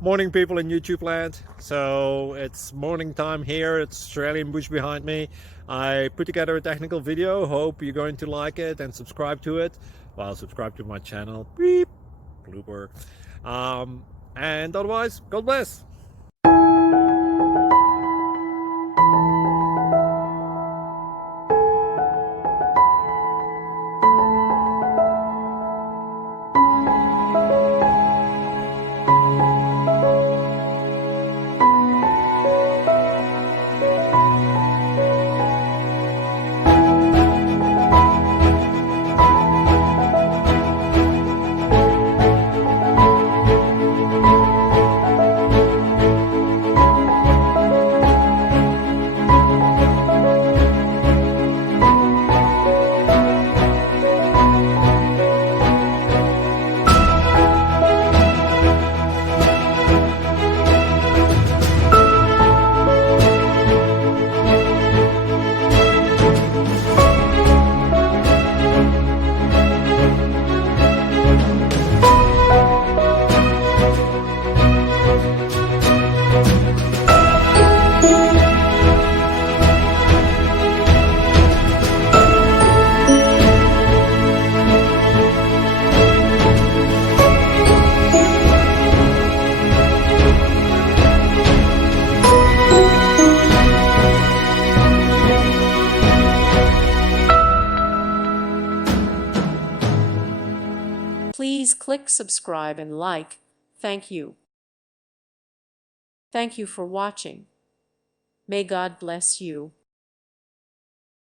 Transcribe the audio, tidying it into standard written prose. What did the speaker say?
Morning, people in YouTube land. So it's morning time here. It's Australian bush behind me. I put together a technical video. Hope you're going to like it and subscribe to it. Well, subscribe to my channel. Beep. Blooper. And otherwise, God bless. Please click subscribe and like. Thank you. Thank you for watching. May God bless you.